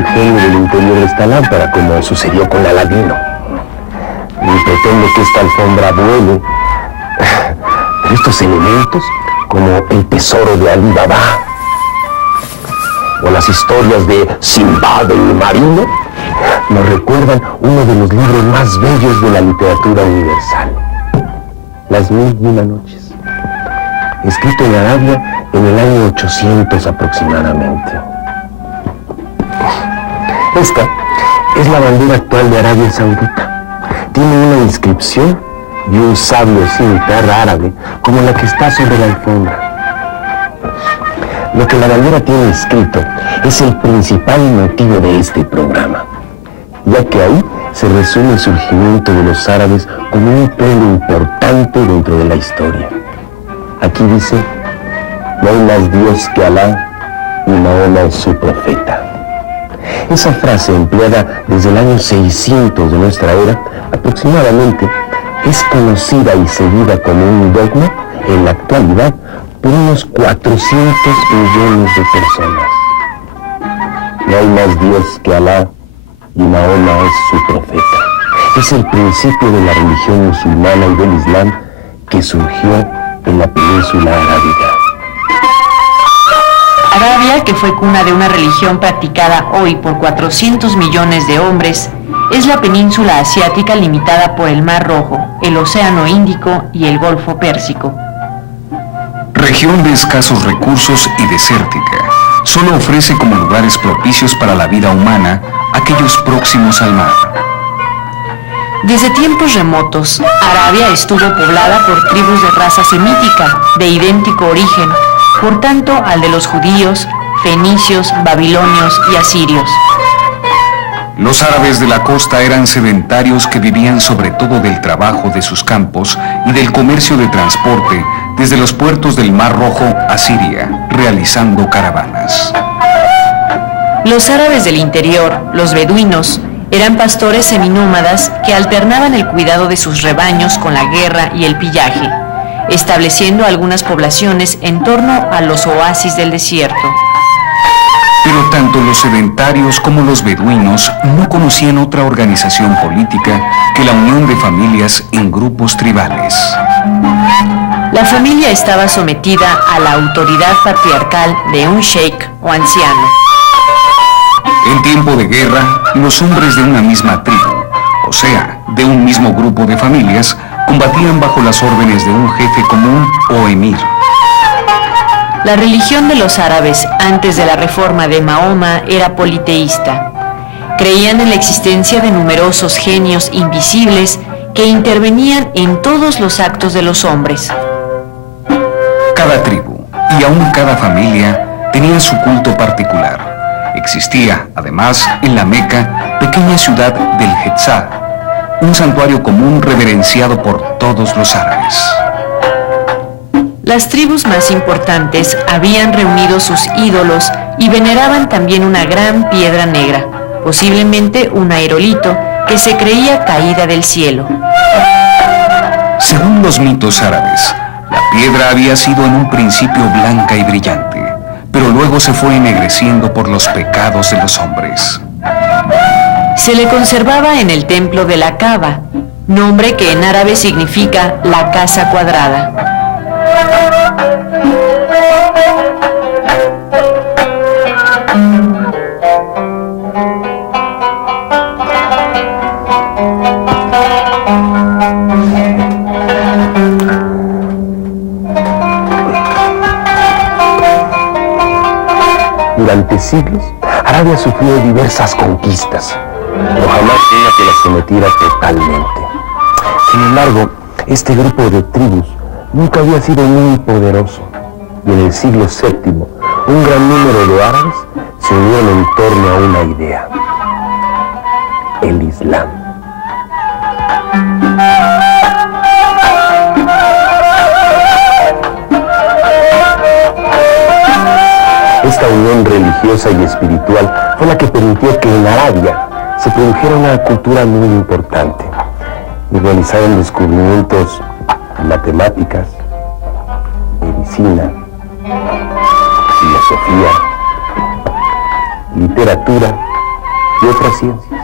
el genio del interior de esta lámpara, como sucedió con Aladino. Y pretende que esta alfombra vuele. Pero estos elementos, como el tesoro de Ali Baba, o las historias de Sinbad el marino, nos recuerdan uno de los libros más bellos de la literatura universal, Las 1001 noches, escrito en Arabia en el año 800 aproximadamente. Esta es la bandera actual de Arabia Saudita. Tiene una inscripción y un sabio cimitarra árabe como la que está sobre la alfombra. Lo que la bandera tiene escrito es el principal motivo de este programa, ya que ahí se resume el surgimiento de los árabes como un pueblo importante dentro de la historia. Aquí dice: no hay más Dios que Alá y Mahoma es su profeta. Esa frase, empleada desde el año 600 de nuestra era aproximadamente, es conocida y seguida como un dogma en la actualidad por unos 400 millones de personas. No hay más Dios que Alá y Mahoma es su profeta. Es el principio de la religión musulmana y del Islam que surgió en la península arábiga. Arabia, que fue cuna de una religión practicada hoy por 400 millones de hombres, es la península asiática limitada por el Mar Rojo, el Océano Índico y el Golfo Pérsico. Región de escasos recursos y desértica, solo ofrece como lugares propicios para la vida humana aquellos próximos al mar. Desde tiempos remotos, Arabia estuvo poblada por tribus de raza semítica, de idéntico origen, por tanto al de los judíos, fenicios, babilonios y asirios. Los árabes de la costa eran sedentarios que vivían sobre todo del trabajo de sus campos y del comercio de transporte desde los puertos del Mar Rojo a Siria, realizando caravanas. Los árabes del interior, los beduinos, eran pastores seminómadas que alternaban el cuidado de sus rebaños con la guerra y el pillaje, estableciendo algunas poblaciones en torno a los oasis del desierto. Pero tanto los sedentarios como los beduinos no conocían otra organización política que la unión de familias en grupos tribales. La familia estaba sometida a la autoridad patriarcal de un sheikh o anciano. En tiempo de guerra, los hombres de una misma tribu, o sea, de un mismo grupo de familias, combatían bajo las órdenes de un jefe común o emir. La religión de los árabes antes de la reforma de Mahoma era politeísta. Creían en la existencia de numerosos genios invisibles que intervenían en todos los actos de los hombres. Cada tribu, y aún cada familia, tenía su culto particular. Existía, además, en la Meca, pequeña ciudad del Hetzá, un santuario común reverenciado por todos los árabes. Las tribus más importantes habían reunido sus ídolos y veneraban también una gran piedra negra, posiblemente un aerolito que se creía caída del cielo. Según los mitos árabes, la piedra había sido en un principio blanca y brillante, pero luego se fue ennegreciendo por los pecados de los hombres. Se le conservaba en el templo de la Kaaba, nombre que en árabe significa la casa cuadrada. Durante siglos, Arabia sufrió diversas conquistas, pero jamás una que la sometiera totalmente. Sin embargo, este grupo de tribus nunca había sido muy poderoso, y en el siglo VII, un gran número de árabes se unieron en torno a una idea: el Islam. Esta unión religiosa y espiritual fue la que permitió que en Arabia se produjera una cultura muy importante y realizaron descubrimientos en matemáticas, medicina, filosofía, literatura y otras ciencias.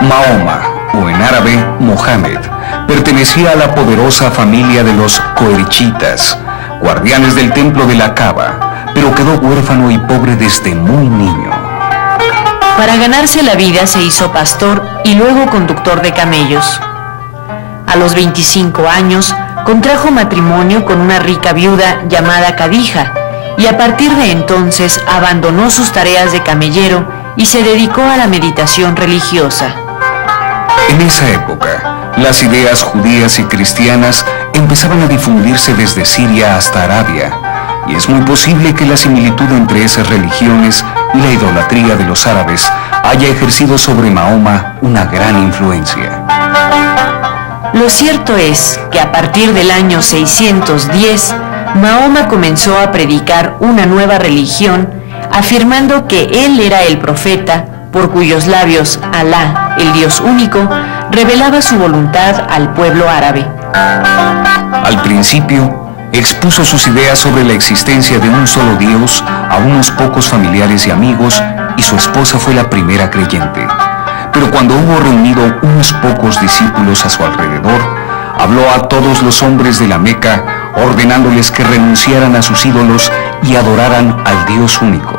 Mahoma, o en árabe Mohammed, pertenecía a la poderosa familia de los coerichitas, guardianes del templo de la Kaaba, pero quedó huérfano y pobre desde muy niño. Para ganarse la vida se hizo pastor y luego conductor de camellos. A los 25 años contrajo matrimonio con una rica viuda llamada Khadija y a partir de entonces abandonó sus tareas de camellero y se dedicó a la meditación religiosa. En esa época, las ideas judías y cristianas empezaban a difundirse desde Siria hasta Arabia, y es muy posible que la similitud entre esas religiones y la idolatría de los árabes haya ejercido sobre Mahoma una gran influencia. Lo cierto es que a partir del año 610, Mahoma comenzó a predicar una nueva religión, afirmando que él era el profeta por cuyos labios Alá, el Dios único, revelaba su voluntad al pueblo árabe. Al principio, expuso sus ideas sobre la existencia de un solo Dios a unos pocos familiares y amigos, y su esposa fue la primera creyente. Pero cuando hubo reunido unos pocos discípulos a su alrededor, habló a todos los hombres de la Meca, ordenándoles que renunciaran a sus ídolos y adoraran al Dios único.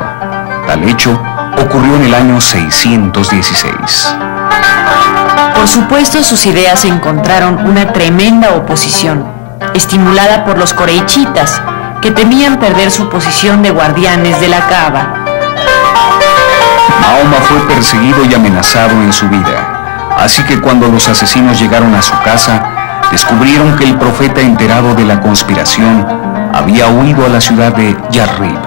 Tal hecho ocurrió en el año 616. Por supuesto, sus ideas encontraron una tremenda oposición, estimulada por los coreichitas, que temían perder su posición de guardianes de la Kaaba. Mahoma fue perseguido y amenazado en su vida, así que cuando los asesinos llegaron a su casa, descubrieron que el profeta, enterado de la conspiración, había huido a la ciudad de Yarrib.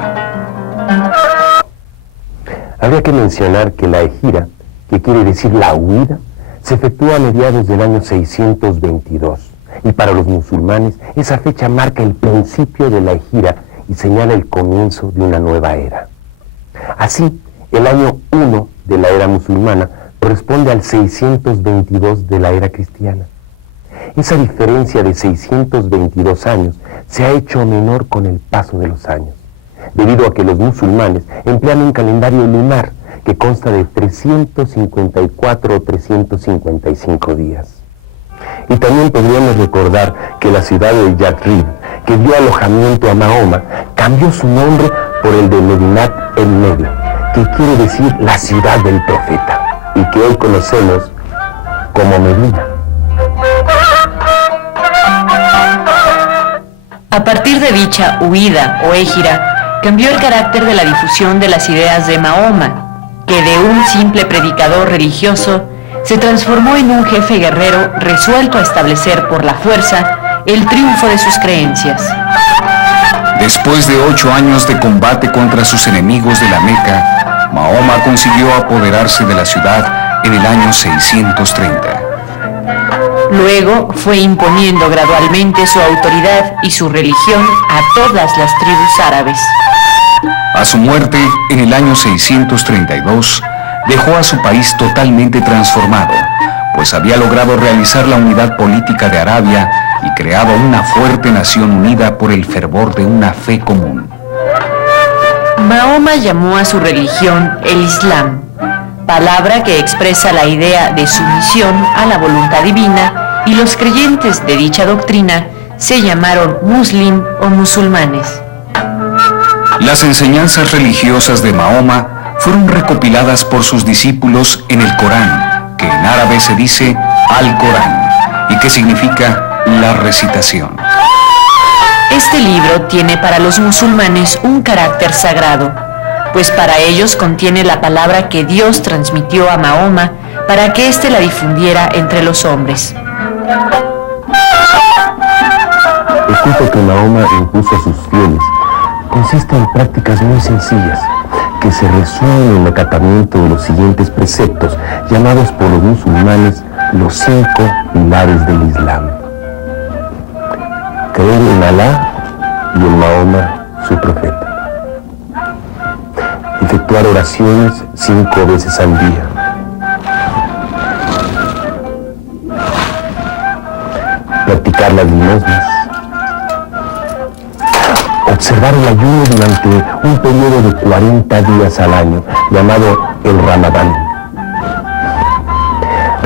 Habría que mencionar que la ejira, que quiere decir la huida, se efectúa a mediados del año 622, y para los musulmanes esa fecha marca el principio de la ejira y señala el comienzo de una nueva era. Así, el año 1 de la era musulmana corresponde al 622 de la era cristiana. Esa diferencia de 622 años se ha hecho menor con el paso de los años, debido a que los musulmanes emplean un calendario lunar que consta de 354 o 355 días. Y también podríamos recordar que la ciudad de Yathrib, que dio alojamiento a Mahoma, cambió su nombre por el de Medinat el-Nebi, que quiere decir la ciudad del profeta, y que hoy conocemos como Medina. A partir de dicha huida o égira, cambió el carácter de la difusión de las ideas de Mahoma, que de un simple predicador religioso se transformó en un jefe guerrero resuelto a establecer por la fuerza el triunfo de sus creencias. Después de 8 años de combate contra sus enemigos de la Meca, Mahoma consiguió apoderarse de la ciudad en el año 630. Luego fue imponiendo gradualmente su autoridad y su religión a todas las tribus árabes. A su muerte, en el año 632, dejó a su país totalmente transformado, pues había logrado realizar la unidad política de Arabia y creado una fuerte nación unida por el fervor de una fe común. Mahoma llamó a su religión el Islam, palabra que expresa la idea de sumisión a la voluntad divina, y los creyentes de dicha doctrina se llamaron muslim o musulmanes. Las enseñanzas religiosas de Mahoma fueron recopiladas por sus discípulos en el Corán, que en árabe se dice Al-Corán, y que significa la recitación. Este libro tiene para los musulmanes un carácter sagrado, pues para ellos contiene la palabra que Dios transmitió a Mahoma para que éste la difundiera entre los hombres. El culto que Mahoma impuso a sus fieles consiste en prácticas muy sencillas que se resumen en el acatamiento de los siguientes preceptos llamados por los musulmanes los 5 pilares del Islam: creer en Alá y en Mahoma, su profeta; efectuar oraciones 5 veces al día; practicar las limosnas; observar el ayuno durante un periodo de 40 días al año, llamado el Ramadán;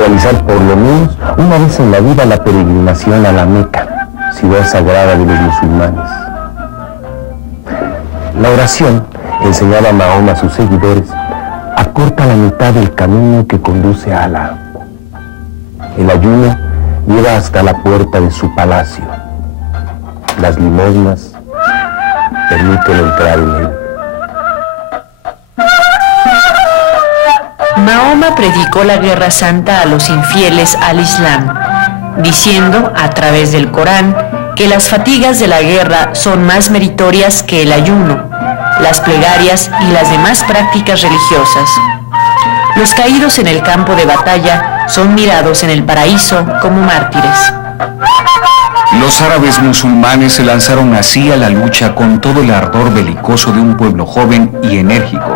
realizar por lo menos una vez en la vida la peregrinación a la Meca, ciudad sagrada de los musulmanes. La oración, enseñaba Mahoma a sus seguidores, acorta la mitad del camino que conduce a Alá. El ayuno lleva hasta la puerta de su palacio. Las limosnas permiten entrar en él. Mahoma predicó la guerra santa a los infieles al Islam, diciendo a través del Corán que las fatigas de la guerra son más meritorias que el ayuno, las plegarias y las demás prácticas religiosas. Los caídos en el campo de batalla son mirados en el paraíso como mártires. Los árabes musulmanes se lanzaron así a la lucha con todo el ardor belicoso de un pueblo joven y enérgico,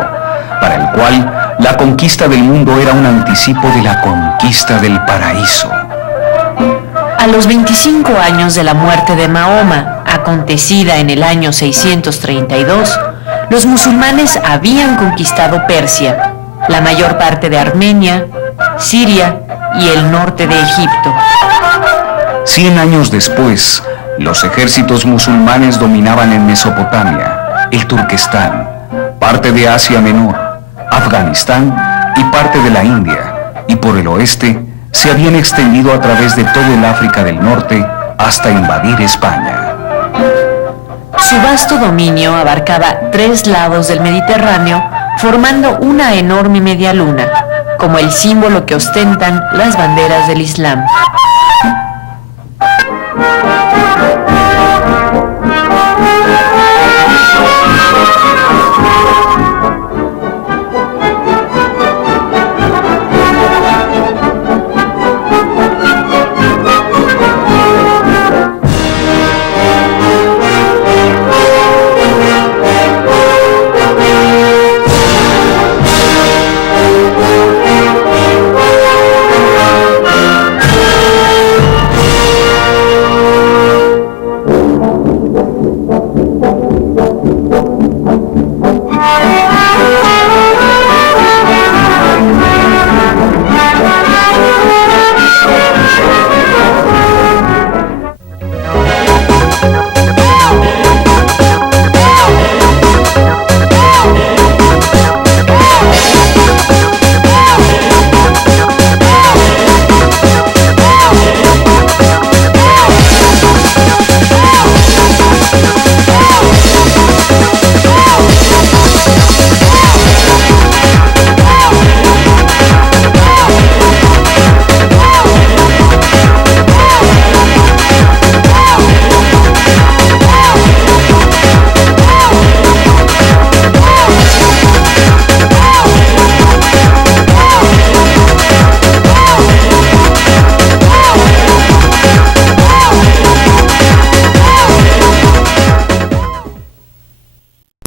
para el cual la conquista del mundo era un anticipo de la conquista del paraíso. A los 25 años de la muerte de Mahoma, acontecida en el año 632, los musulmanes habían conquistado Persia, la mayor parte de Armenia, Siria y el norte de Egipto. 100 años después, los ejércitos musulmanes dominaban en Mesopotamia, el Turquestán, parte de Asia Menor, Afganistán y parte de la India, y por el oeste se habían extendido a través de todo el África del Norte hasta invadir España. Su vasto dominio abarcaba 3 lados del Mediterráneo, formando una enorme media luna, como el símbolo que ostentan las banderas del Islam.